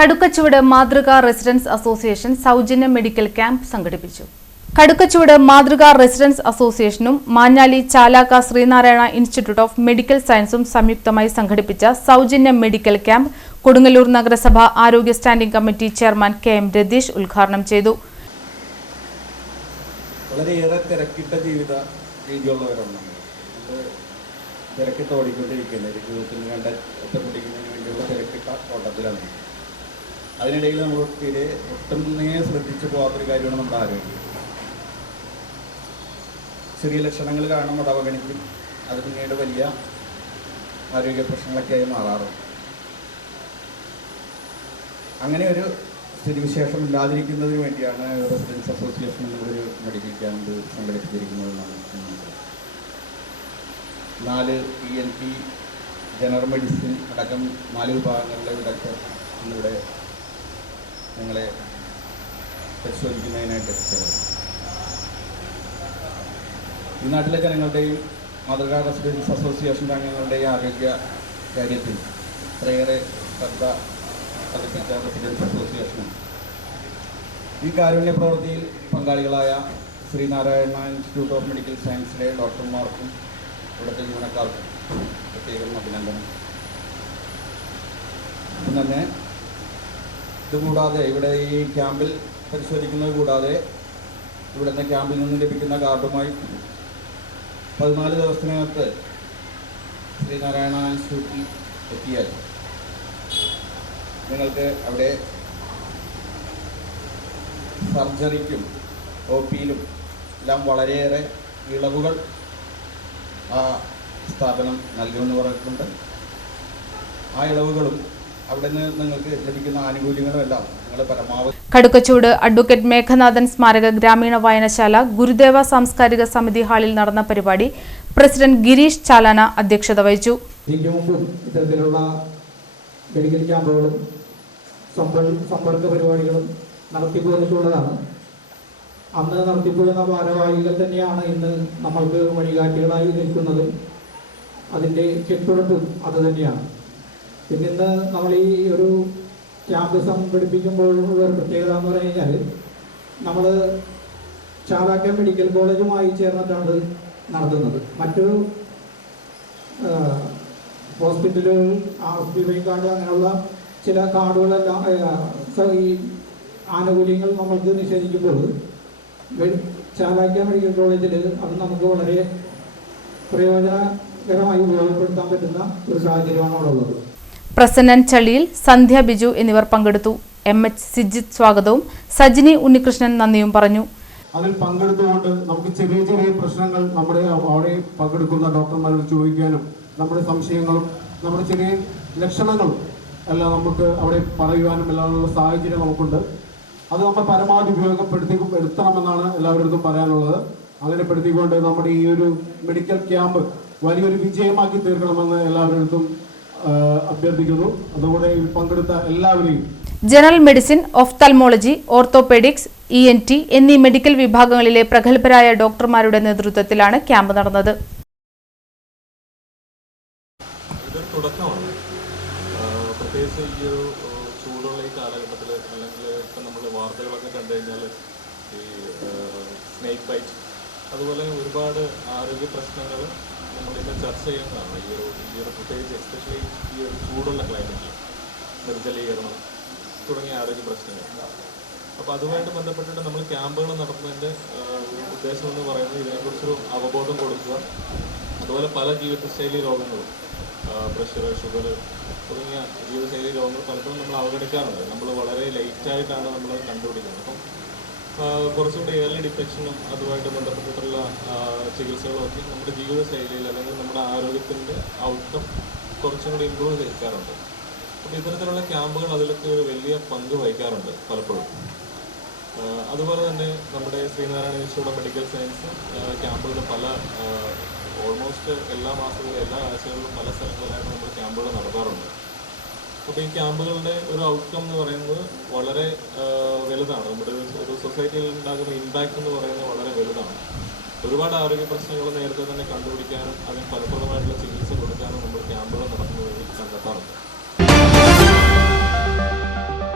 കടുക്കച്ചുവട് Mathruka residence association സൗജന്യ medical camp സംഘടിപ്പിച്ചു. Kadukkachuvadu Mathruka residence അസോസിയേഷനും Manjali Chalakka Sreenarayana institute of medical സയൻസും സംയുക്തമായി സംഘടിപ്പിച്ച സൗജന്യ മെഡിക്കൽ ക്യാമ്പ് കൊടുങ്ങല്ലൂർ നഗരസഭ ആരോഗ്യ standing committee chairman K M. Ratheesh ഉദ്ഘാടനം ചെയ്തു. വളരെയേറെ തിരക്കിട്ട ജീവിത രീതിയുള്ളവരാണ്. തിരക്കിട്ട് ഓടിക്കൊണ്ടിരിക്കുന്നത് ജീവിതത്തിൽ വേണ്ട ഒറ്റപ്പെട്ടിരിക്കുന്നതിന് വേണ്ടിയുള്ള തിരക്കിട്ട ഓട്ടത്തിലാണ്. അതിനിടയിൽ നമ്മൾ തീരെ ഒട്ടും ശ്രദ്ധിച്ചു പോകാത്തൊരു കാര്യമാണ് നമ്മുടെ ആരോഗ്യം. ചെറിയ ലക്ഷണങ്ങൾ കാണുമ്പോൾ അത് അവഗണിക്കും. അത് പിന്നീട് വലിയ ആരോഗ്യ പ്രശ്നങ്ങളൊക്കെയായി മാറാറുണ്ട്. അങ്ങനെ ഒരു സ്ഥിതിവിശേഷം ഇല്ലാതിരിക്കുന്നതിന് വേണ്ടിയാണ് റെസിഡൻസ് അസോസിയേഷൻ എന്നൊരു മെഡിക്കൽ ക്യാമ്പ് സംഘടിപ്പിച്ചിരിക്കുന്നതെന്നാണ്. 4 ENT, ജനറൽ മെഡിസിൻ അടക്കം 4 വിഭാഗങ്ങളിലെ വിദഗ്ധർ ഇന്നിവിടെ ഞങ്ങളെ പരിശോധിക്കുന്നതിനായിട്ട് എത്തിച്ചത്. ഈ നാട്ടിലെ ജനങ്ങളുടെയും മാതൃകാ റെസിഡൻസ് അസോസിയേഷൻ്റെ അംഗങ്ങളുടെയും ആരോഗ്യ കാര്യത്തിൽ ഇത്രയേറെ ശ്രദ്ധ പതിപ്പിച്ച റെസിഡൻസ് അസോസിയേഷനും ഈ കാരുണ്യ പ്രവൃത്തിയിൽ പങ്കാളികളായ ശ്രീനാരായണ ഇൻസ്റ്റിറ്റ്യൂട്ട് ഓഫ് മെഡിക്കൽ സയൻസിലെ ഡോക്ടർമാർക്കും ഇവിടുത്തെ ജീവനക്കാർക്കും പ്രത്യേകം അഭിനന്ദനം. അപ്പം തന്നെ ഇതുകൂടാതെ ഇവിടെ ഈ ക്യാമ്പിൽ പരിശോധിക്കുന്നത് കൂടാതെ ഇവിടുത്തെ ക്യാമ്പിൽ നിന്ന് ലഭിക്കുന്ന കാർഡുമായി 14 ദിവസത്തിനകത്ത് ശ്രീനാരായണ ഇൻസ്റ്റിറ്റ്യൂട്ടിൽ എത്തിയാൽ നിങ്ങൾക്ക് അവിടെ സർജറിക്കും OP-യിലും എല്ലാം വളരെയേറെ ഇളവുകൾ ആ സ്ഥാപനം നൽകുമെന്ന് പറഞ്ഞിട്ടുണ്ട്. ആ ഇളവുകളും അവിടെ നിന്ന് നിങ്ങൾക്ക് ലഭിക്കുന്ന ആനുകൂല്യങ്ങളുമെല്ലാം നിങ്ങൾ പരമാവധി. കടുക്കച്ചുവട് അഡ്വക്കേറ്റ് മേഘനാഥൻ സ്മാരക ഗ്രാമീണ വായനശാല ഗുരുദേവ സാംസ്കാരിക സമിതി ഹാളിൽ നടന്ന പരിപാടി പ്രസിഡന്റ് ഗിരീഷ് ചാലാന അധ്യക്ഷത വഹിച്ചു. ഇത്തരത്തിലുള്ള മെഡിക്കൽ ക്യാമ്പുകളും സമ്പർക്ക പരിപാടികളും നടത്തിപ്പോന്നിട്ടുള്ളതാണ്. അന്ന് നടത്തിപ്പോരുന്ന ഭാരവാഹികൾ തന്നെയാണ് ഇന്ന് നമ്മൾക്ക് വഴികാട്ടികളായി നിൽക്കുന്നതും അതിൻ്റെ കെട്ടുറപ്പും അത് തന്നെയാണ്. പിന്നെ ഇന്ന് നമ്മൾ ഈ ഒരു ക്യാമ്പ് സംഘടിപ്പിക്കുമ്പോഴുള്ള ഒരു പ്രത്യേകത എന്ന് പറഞ്ഞു കഴിഞ്ഞാൽ നമ്മൾ ചാലാക്ക മെഡിക്കൽ കോളേജുമായി ചേർന്നിട്ടാണ് നടത്തുന്നത്. മറ്റൊരു ഹോസ്പിറ്റലുകൾ RBI കാർഡ് അങ്ങനെയുള്ള ചില കാർഡുകളെല്ലാം ഈ ആനുകൂല്യങ്ങൾ നമ്മൾക്ക് നിഷേധിക്കുമ്പോൾ ചാലാക്ക മെഡിക്കൽ കോളേജിൽ അത് നമുക്ക് വളരെ പ്രയോജനകരമായി ഉപയോഗപ്പെടുത്താൻ പറ്റുന്ന ഒരു സാഹചര്യമാണ് അവിടെ ഉള്ളത്. പ്രസന്നൻ ചളിയിൽ, സന്ധ്യ ബിജു എന്നിവർ പങ്കെടുത്തു. MH സിജിത്ത് സ്വാഗതവും സജിനി ഉണ്ണികൃഷ്ണൻ നന്ദിയും പറഞ്ഞു. അതിൽ പങ്കെടുത്തുകൊണ്ട് നമുക്ക് ചെറിയ ചെറിയ പ്രശ്നങ്ങൾ നമ്മുടെ അവിടെ പങ്കെടുക്കുന്ന ഡോക്ടർമാരോട് ചോദിക്കാനും നമ്മുടെ സംശയങ്ങളും നമ്മുടെ ചെറിയ ലക്ഷണങ്ങളും എല്ലാം നമുക്ക് അവിടെ പറയുവാനും എല്ലാമുള്ള സാഹചര്യം നമുക്കുണ്ട്. അത് നമ്മൾ പരമാവധി ഉപയോഗപ്പെടുത്തണമെന്നാണ് എല്ലാവരും പറയാനുള്ളത്. അങ്ങനെ പെടുത്തിക്കൊണ്ട് നമ്മുടെ ഈ ഒരു മെഡിക്കൽ ക്യാമ്പ് വലിയൊരു വിജയമാക്കി തീർക്കണമെന്ന് എല്ലാവരും അഭ്യർത്ഥിക്കുന്നു. അതുകൂടെ പങ്കെടുത്ത എല്ലാവരെയും general medicine, ophthalmology, orthopaedics, ENT എന്നീ മെഡിക്കൽ വിഭാഗങ്ങളിലെ പ്രഗത്ഭരായ ഡോക്ടർമാരുടെ നേതൃത്വത്തിലാണ് ക്യാമ്പ് നടന്നത്. പ്രത്യേകിച്ച് ഈ ഒരു ചൂടുള്ള ഈ കാലഘട്ടത്തിൽ അല്ലെങ്കിൽ ഇപ്പം നമ്മൾ വാർത്തകളൊക്കെ കണ്ടു കഴിഞ്ഞാൽ ഈ സ്നേക്ക് ബൈറ്റ് അതുപോലെ ഒരുപാട് ആരോഗ്യ പ്രശ്നങ്ങൾ നമ്മളിന്ന് ചർച്ച ചെയ്യുന്നതാണ്. ഈ ഒരു പ്രത്യേകിച്ച് എസ്പെഷ്യലി ഈ ഒരു ചൂടുള്ള ക്ലൈമറ്റിൽ നിർജ്ജലീകരണം തുടങ്ങിയ ആരോഗ്യ പ്രശ്നങ്ങൾ. അപ്പോൾ അതുമായിട്ട് ബന്ധപ്പെട്ടിട്ട് നമ്മൾ ക്യാമ്പുകൾ നടത്തുന്നതിൻ്റെ ഒരു ഉദ്ദേശം എന്ന് പറയുന്നത് ഇതിനെക്കുറിച്ചൊരു അവബോധം കൊടുക്കുക. അതുപോലെ പല ജീവിതശൈലി രോഗങ്ങളും പ്രഷർ, ഷുഗർ തുടങ്ങിയ ജീവിതശൈലി രോഗങ്ങൾ പലപ്പോഴും നമ്മൾ അവഗണിക്കാറുണ്ട്. നമ്മൾ വളരെ ലേറ്റായിട്ടാണ് നമ്മൾ കണ്ടുപിടിക്കുന്നത്. അപ്പം കുറച്ചുകൂടി ഏർലി ഡിറ്റക്ഷനും അതുമായിട്ട് ബന്ധപ്പെട്ടിട്ടുള്ള ചികിത്സകളും ഒക്കെ നമ്മുടെ ജീവിതശൈലിയിൽ അല്ലെങ്കിൽ നമ്മുടെ ആരോഗ്യത്തിൻ്റെ ഔട്ട്കം കുറച്ചും കൂടി ഇമ്പ്രൂവ് ചെയ്യിക്കാറുണ്ട്. അപ്പോൾ ഇത്തരത്തിലുള്ള ക്യാമ്പുകൾ അതിലൊക്കെ ഒരു വലിയ പങ്ക് വഹിക്കാറുണ്ട് പലപ്പോഴും. അതുപോലെ തന്നെ നമ്മുടെ Sreenarayana institute of medical science ക്യാമ്പുകൾ ഓൾമോസ്റ്റ് എല്ലാ മാസങ്ങളിലും എല്ലാ ആഴ്ചകളിലും പല സ്ഥലങ്ങളിലായിട്ട് നമ്മൾ ക്യാമ്പുകൾ നടത്താറുണ്ട്. അപ്പോൾ ഈ ക്യാമ്പുകളുടെ ഒരു ഔട്ട്കം എന്ന് പറയുന്നത് വളരെ വലുതാണ്. നമ്മുടെ ഒരു സൊസൈറ്റിയിൽ ഉണ്ടാകുന്ന ഇമ്പാക്റ്റ് എന്ന് പറയുന്നത് വളരെ വലുതാണ്. ഒരുപാട് ആരോഗ്യ പ്രശ്നങ്ങൾ നേരത്തെ തന്നെ കണ്ടുപിടിക്കാനും അതിന് ഫലപ്രദമായിട്ടുള്ള ചികിത്സ കൊടുക്കാനും നമ്മൾ ക്യാമ്പുകൾ നടത്തുന്നത് കണ്ടെത്താറുണ്ട്.